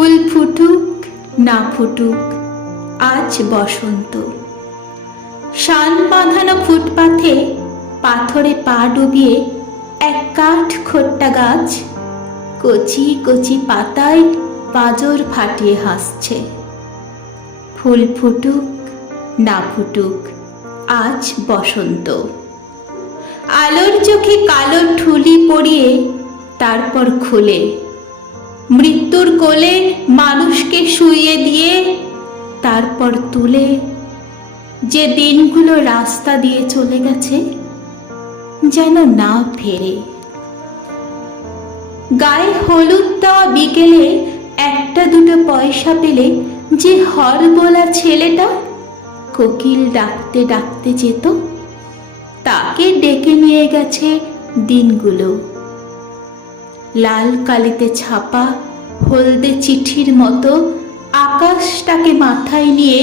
ফুল ফুটুক না ফুটুক আজ বসন্ত শান বাঁধানো ফুটপাথে পাথরে পা ডুবিয়ে এক কাঠ খোট্টা গাছ কচি কচি পাতায় পাঁজর ফাটিয়ে হাসছে ফুল ফুটুক না ফুটুক আজ বসন্ত আলোর চোখে কালো ঠুলি পড়িয়ে তারপর খুলে মৃত্যুর কোলে মানুষকে শুইয়ে দিয়ে তারপর তুলে যে দিনগুলো রাস্তা দিয়ে চলে গেছে যেন না ফেরে গায়ে হলুদ দেওয়া বিকেলে একটা দুটো পয়সা পেলে যে বলা ছেলেটা কোকিল ডাকতে ডাকতে যেত তাকে ডেকে নিয়ে গেছে দিনগুলো লাল কালিতে ছাপা হলদে চিঠির মতো আকাশটাকে মাথায় নিয়ে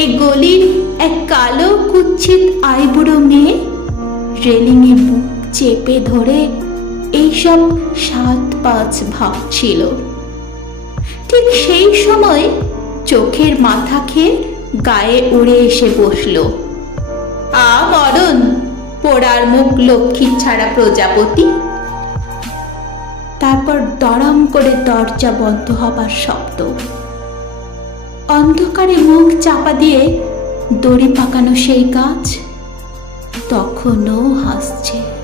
এ গলির এক কালো কুচ্ছিত আইবুড়ো মেয়ে রেলিংয়ে বুক চেপে ধরে এইসব সাত পাঁচ ভাবছিল ঠিক সেই সময় চোখের মাথা খেয়ে গায়ে উড়ে এসে বসল আ মরণ পোড়ার মুখ লক্ষ্মী ছাড়া প্রজাপতি তারপর দড়াম করে দরজা বন্ধ হবার শব্দ অন্ধকারে মুখ চাপা দিয়ে দড়ি পাকানো সেই গাছ তখনও হাসছে